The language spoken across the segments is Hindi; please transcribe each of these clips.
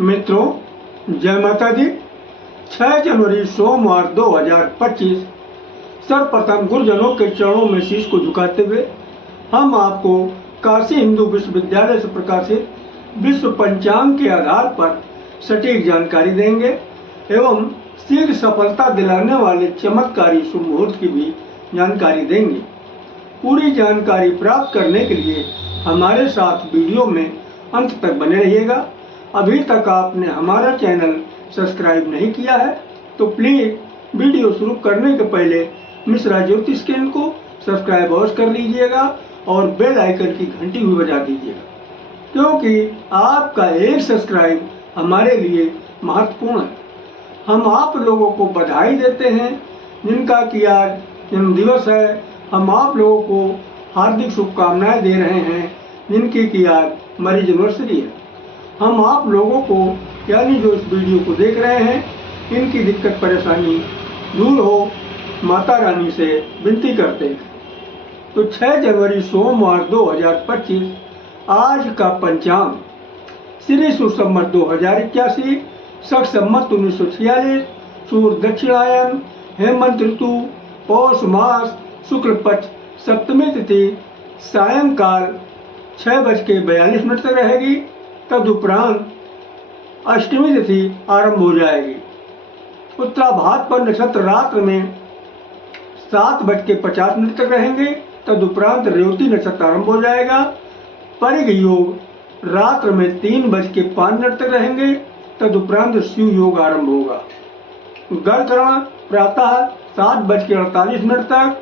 मित्रों, जय माता दी। 6 जनवरी सोमवार 2025 सर्वप्रथम गुरुजनों के चरणों में शीश को झुकाते हुए हम आपको काशी हिंदू विश्वविद्यालय से प्रकाशित विश्व पंचांग के आधार पर सटीक जानकारी देंगे एवं शीघ्र सफलता दिलाने वाले चमत्कारी शुभ मुहूर्त की भी जानकारी देंगे। पूरी जानकारी प्राप्त करने के लिए हमारे साथ वीडियो में अंत तक बने रहिएगा। अभी तक आपने हमारा चैनल सब्सक्राइब नहीं किया है तो प्लीज वीडियो शुरू करने के पहले मिश्रा ज्योतिष केंद्र को सब्सक्राइब अवश्य कर लीजिएगा और बेल आइकन की घंटी भी बजा दीजिएगा, क्योंकि आपका एक सब्सक्राइब हमारे लिए महत्वपूर्ण है। हम आप लोगों को बधाई देते हैं जिनका कि आज जन्म दिवस है। हम आप लोगों को हार्दिक शुभकामनाएं दे रहे हैं जिनकी कि आज मैरिज एनिवर्सरी है। हम आप लोगों को यानी जो इस वीडियो को देख रहे हैं इनकी दिक्कत परेशानी दूर हो माता रानी से विनती करते हैं। तो 6 जनवरी सोमवार 2025 आज का पंचांग श्री सुसंवत 2081, शक संवत 1946, सूर्य दक्षिणायन, हेमंत ऋतु, पौष मास, शुक्ल पक्ष, सप्तमी तिथि सायंकाल 6:42 तक रहेगी। तदुपरांत अष्टमी तिथि आरंभ हो जाएगी। उत्तराभाद्र नक्षत्र रात्र में 7:50 तक रहेंगे। तदुपरांत रेवती नक्षत्र आरंभ हो जाएगा। परिग योग रात्र में 3:05 तक रहेंगे। तदुपरांत शिव योग आरंभ होगा। गर्भकरण प्रातः 7:48 तक,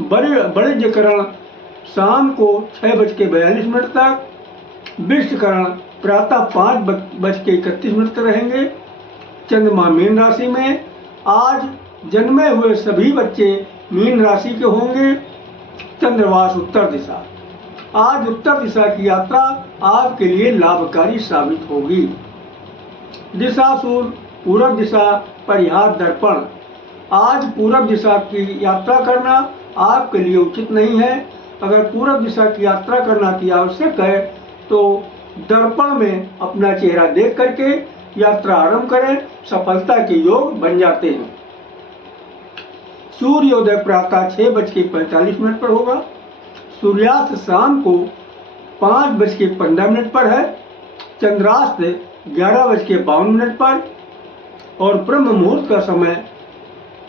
बड़िजकरण शाम को 6:42 तक, विष्टकरण प्रातः 5:31 तक रहेंगे। चंद्रमा मीन राशि में। आज जन्मे हुए सभी बच्चे मीन राशि के होंगे। चंद्रवास उत्तर दिशा। आज उत्तर दिशा की यात्रा आपके लिए लाभकारी साबित होगी। दिशाशूल पूर्व दिशा, परिहार दर्पण। आज पूर्व दिशा की यात्रा करना आपके लिए उचित नहीं है। अगर पूर्व दिशा की यात्रा करना अति आवश्यक है तो दर्पण में अपना चेहरा देख करके यात्रा आरंभ करें, सफलता के योग बन जाते हैं। सूर्योदय प्रातः 6:45 पर होगा। सूर्यास्त शाम को 5:15 पर है। चंद्रास्त 11:52 पर और ब्रह्म मुहूर्त का समय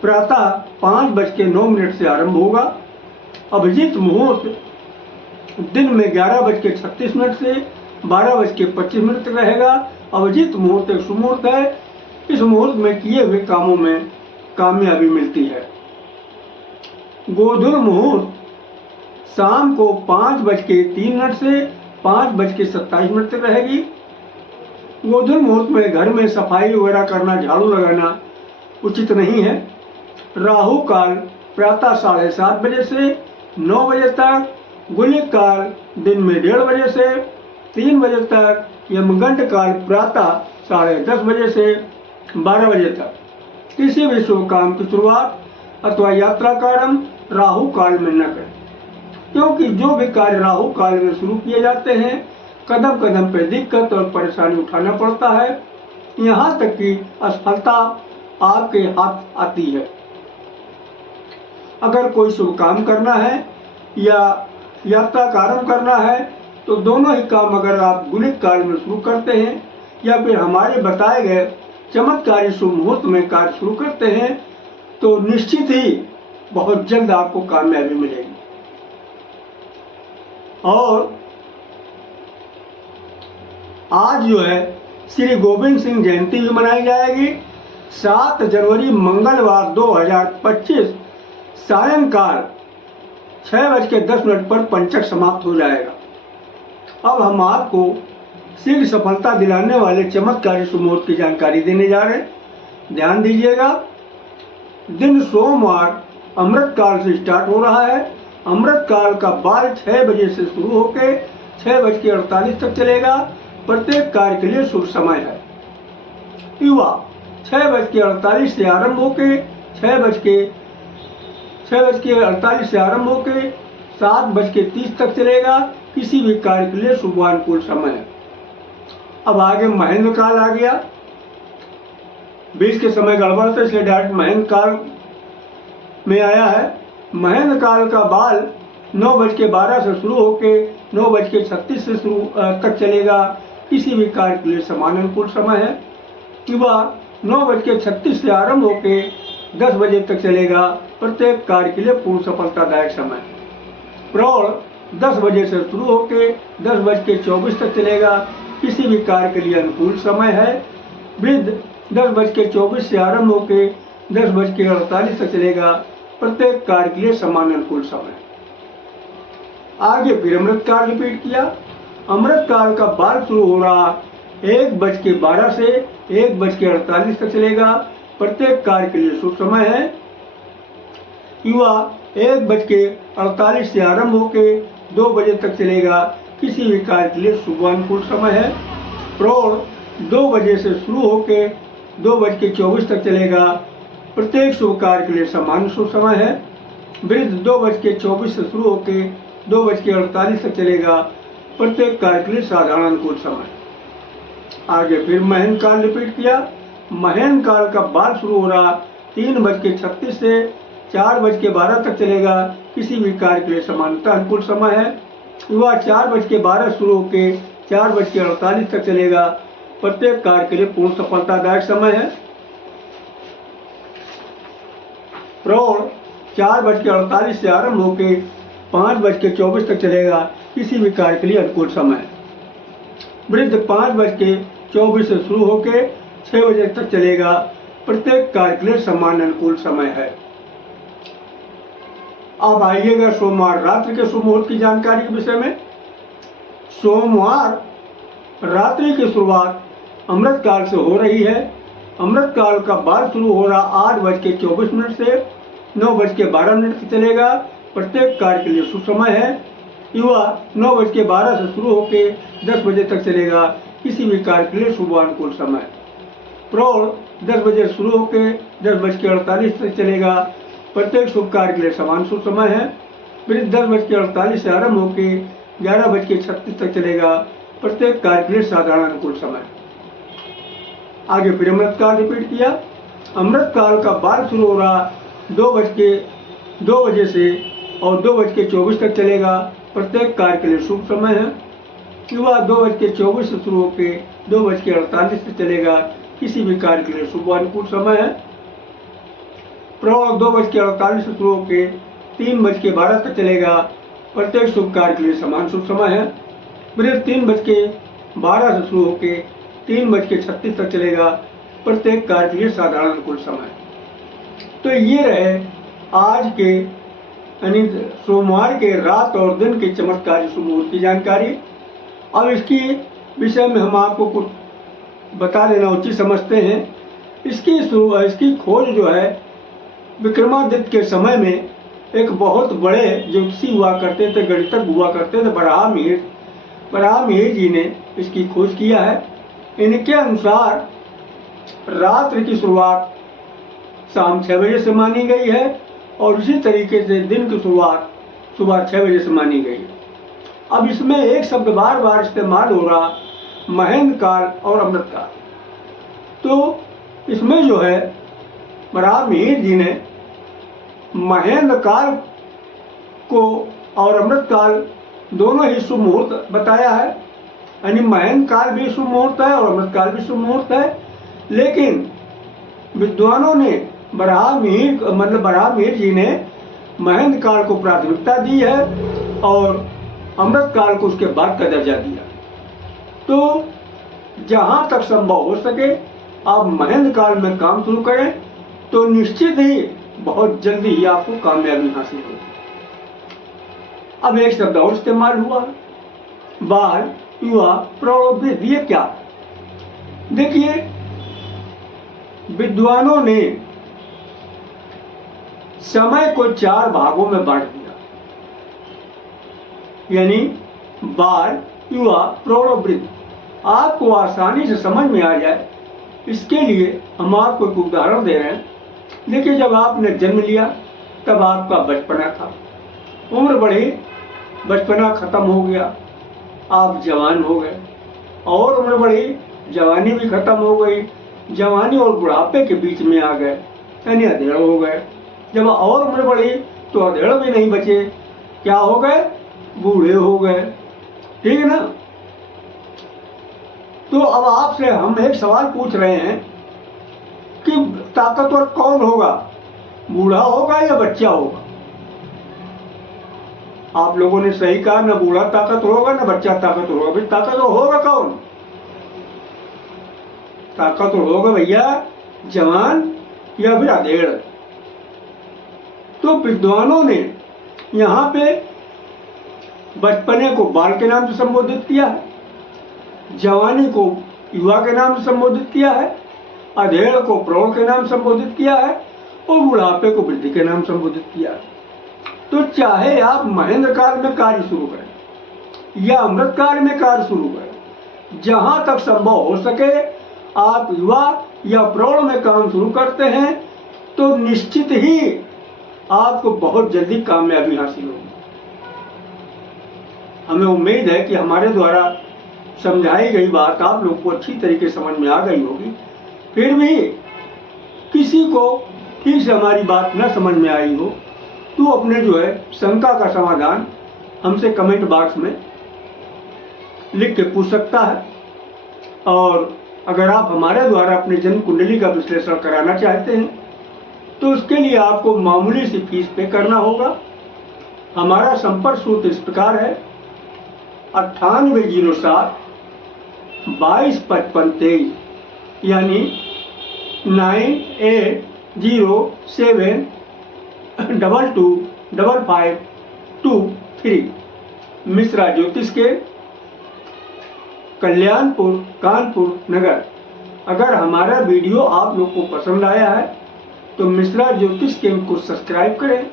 प्रातः 5:09 से आरंभ होगा। अभिजीत मुहूर्त दिन में 11:36 से 12:25 तक रहेगा। अभिजीत मुहूर्त एक शुभ मुहूर्त है। इस मुहूर्त में किए हुए कामों में कामयाबी मिलती है। गोधूल मुहूर्त शाम को 5:03 से 5:27 तक रहेगी। गोधूल मुहूर्त में घर में सफाई वगैरह करना, झाड़ू लगाना उचित नहीं है। राहु काल प्रातः 7:30 बजे से 9 बजे तक, गुलिक काल दिन में 1:30 बजे से 3 बजे तक, यमगंड काल प्रातः 10:30 बजे से 12 बजे तक। किसी भी शुभ काम की शुरुआत अथवा यात्रा का आरंभ राहु काल में न करें, क्योंकि जो भी कार्य राहु काल में शुरू किए जाते हैं कदम कदम पर दिक्कत और परेशानी उठाना पड़ता है। यहाँ तक कि असफलता आपके हाथ आती है। अगर कोई शुभ काम करना है या यात्रा का आरंभ करना है तो दोनों ही काम अगर आप गुलिक काल में शुरू करते हैं या फिर हमारे बताए गए चमत्कारी शुभ मुहूर्त में कार्य शुरू करते हैं तो निश्चित ही बहुत जल्द आपको कामयाबी मिलेगी। और आज जो है श्री गोविंद सिंह जयंती भी मनाई जाएगी। 7 जनवरी मंगलवार 2025 सायंकाल 6:10 पर पंचक समाप्त हो जाएगा। अब हम आपको शीघ्र सफलता दिलाने वाले चमत्कारी शुभ मुहूर्त की जानकारी देने जा रहे हैं। ध्यान दीजिएगा। दिन सोमवार अमृत काल से स्टार्ट हो रहा है। अमृत काल का 6 बजे से शुरू होकर 6:48 तक चलेगा। प्रत्येक कार्य के लिए शुभ समय है। युवा 6:48 से आरंभ होकर 6:48 से आरंभ होकर 7:30 तक चलेगा। किसी भी कार्य के लिए शुभ अनुकूल समय है। अब आगे महेंद्र काल आ गया। बीच के समय गड़बड़ था इसलिए डायरेक्ट महेंद्र काल में आया है। महेंद्र काल का बाल 9:12 से शुरू होके 9:36 से शुरू तक चलेगा। किसी भी कार्य के लिए समान अनुकूल समय है। युवा 9:36 से आरंभ होके 10 बजे तक चलेगा। प्रत्येक कार्य के लिए पूर्ण सफलतादायक समय। प्रौढ़ 10 बजे से शुरू होके 10:24 तक चलेगा। किसी भी कार्य के लिए अनुकूल समय है। वृद्ध 10:24 से आरंभ होके 10:48 तक चलेगा। प्रत्येक कार्य के लिए समान अनुकूल समय। आगे फिर अमृत काल रिपीट किया। अमृत काल का बाल शुरू हो रहा 1:12 से 1:48 तक चलेगा। प्रत्येक कार्य के लिए शुभ समय है। युवा 1:48 से आरंभ होके 2 बजे तक चलेगा। किसी भी कार्य के लिए शुभ अनुकूल समय है। प्रौढ़ 2 बजे से शुरू होके 2:24 तक चलेगा। प्रत्येक शुभ कार्य के लिए समान शुभ समय है। वृद्ध 2:24 से शुरू होके 2:48 तक चलेगा। प्रत्येक कार्य के लिए साधारण अनुकूल समय। आगे फिर महेंद्र काल रिपीट किया। महेंद्र काल का बाल शुरू हो रहा 3:36 से 4:12 तक चलेगा। किसी भी कार्य के लिए समानता अनुकूल समय है। युवा 4:12 शुरू होके 4:48 तक चलेगा। प्रत्येक कार्य के लिए पूर्ण सफलतादायक समय है। प्रौढ़ 4:48 से आरंभ होके 5:24 तक चलेगा। किसी भी कार्य के लिए अनुकूल समय है। वृद्ध 5:24 से शुरू होके 6 बजे तक चलेगा। प्रत्येक कार्य के लिए समान अनुकूल समय है। अब आइएगा सोमवार रात्रि के शुभ मुहूर्त की जानकारी के विषय में। सोमवार रात्रि की शुरुआत अमृत काल से हो रही है। अमृत काल का बाल शुरू हो रहा 8:24 से 9:12 तक चलेगा। प्रत्येक कार्य के लिए शुभ समय है। युवा 9:12 से शुरू होकर 10 बजे तक चलेगा। किसी भी कार्य के लिए शुभ अनुकूल समय। प्रौढ़ 10 बजे शुरू होकर 10:48 तक चलेगा। प्रत्येक शुभ कार्य के लिए समान शुभ समय है। वृद्ध 10:48 से आरंभ होकर 11:36 तक चलेगा। प्रत्येक कार्य के लिए साधारण अनुकूल समय। आगे फिर अमृत काल रिपीट किया। अमृत काल का बाल शुरू हो रहा 2 बजे से और 2:24 तक चलेगा। प्रत्येक कार्य के लिए शुभ समय है। युवा 2:24 से शुरू होकर 2:48 से चलेगा। किसी भी कार्य के लिए शुभ अनुकूल समय है। प्रौढ़ 2:48 से शुरू होकर 3:12 तक चलेगा। प्रत्येक शुभ कार्य के लिए समान शुभ समय है। वृद्ध 3:12 से शुरू होकर 3:36 तक चलेगा। प्रत्येक कार्य के लिए साधारण अनुकूल समय। तो ये रहे आज के यानी सोमवार के रात और दिन के चमत्कारी शुभ मुहूर्त की जानकारी। अब इसकी विषय में हम आपको कुछ बता देना उचित समझते हैं। इसकी खोज जो है विक्रमादित्य के समय में एक बहुत बड़े ज्योतिषी हुआ करते थे, गणितज्ञ हुआ करते थे, बराहमीर जी ने इसकी खोज किया है। इनके अनुसार रात्रि की शुरुआत शाम 6 बजे से मानी गई है और इसी तरीके से दिन की शुरुआत सुबह 6 बजे से मानी गई है। अब इसमें एक शब्द बार बार इस्तेमाल हो रहा महेंद्र काल और अमृत काल। तो इसमें जो है बराहमीर जी ने महेंद्र काल को और अमृत काल दोनों ही शुभ मुहूर्त बताया है। यानी महेंद्र काल भी शुभ मुहूर्त है और अमृत काल भी शुभ मुहूर्त है। लेकिन विद्वानों ने बराहमीर जी ने महेंद्र काल को प्राथमिकता दी है और अमृत काल को उसके बाद का दर्जा दिया। तो जहाँ तक संभव हो सके आप महेंद्र काल में काम शुरू करें तो निश्चित ही बहुत जल्दी ही आपको कामयाबी हासिल होगी। अब एक शब्द और इस्तेमाल हुआ, बाल, युवा, प्रौढ़, वृद्ध। ये क्या? देखिए, विद्वानों ने समय को 4 भागों में बांट दिया, यानी बाल, युवा, प्रौढ़ और वृद्ध। आपको आसानी से समझ में आ जाए इसके लिए हम आपको एक उदाहरण दे रहे हैं। देखिए, जब आपने जन्म लिया तब आपका बचपना था, उम्र बढ़ी, बचपना खत्म हो गया, आप जवान हो गए। और उम्र बढ़ी, जवानी भी खत्म हो गई, जवानी और बुढ़ापे के बीच में आ गए, यानी अधेड़ हो गए। जब और उम्र बढ़ी तो अधेड़ भी नहीं बचे, क्या हो गए, बूढ़े हो गए। ठीक है ना। तो अब आपसे हम एक सवाल पूछ रहे हैं कि ताकतवर कौन होगा, बूढ़ा होगा या बच्चा होगा? आप लोगों ने सही कहा, ना बूढ़ा ताकतवर होगा ना बच्चा ताकतवर होगा। फिर ताकतवर होगा कौन? ताकतवर होगा भैया जवान या फिर अधेड़। तो विद्वानों ने यहाँ पे बचपने को बाल के नाम से संबोधित किया है, जवानी को युवा के नाम से संबोधित किया है, अधेड़ को प्रौढ़ के नाम संबोधित किया है और बुढ़ापे को वृद्धि के नाम संबोधित किया है। तो चाहे आप महेंद्र काल में कार्य शुरू करें या अमृत काल में कार्य शुरू करें, जहां तक संभव हो सके आप युवा या प्रौढ़ में काम शुरू करते हैं तो निश्चित ही आपको बहुत जल्दी कामयाबी हासिल होगी। हमें उम्मीद है कि हमारे द्वारा समझाई गई बात आप लोग को अच्छी तरीके समझ में आ गई होगी। फिर भी किसी को ठीक से हमारी बात न समझ में आई हो तो अपने जो है शंका का समाधान हमसे कमेंट बॉक्स में लिख के पूछ सकता है। और अगर आप हमारे द्वारा अपनी जन्म कुंडली का विश्लेषण कराना चाहते हैं तो उसके लिए आपको मामूली सी फीस पे करना होगा। हमारा संपर्क सूत्र इस प्रकार है 9807 225523, यानी 9807225523। मिश्रा ज्योतिष के कल्याणपुर कानपुर नगर। अगर हमारा वीडियो आप लोग को पसंद आया है तो मिश्रा ज्योतिष के को सब्सक्राइब करें,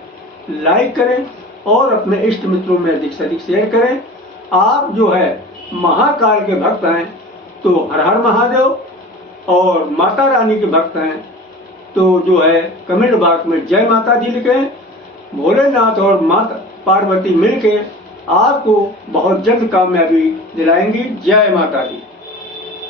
लाइक करें और अपने इष्ट मित्रों में अधिक से अधिक शेयर करें। आप जो है महाकाल के भक्त हैं तो हर हर महादेव, और माता रानी के भक्त हैं तो जो है कमेंट बॉक्स में जय माता दी लिखें। भोलेनाथ और माता पार्वती मिलके आपको बहुत जल्द कामयाबी दिलाएंगी। जय माता दी।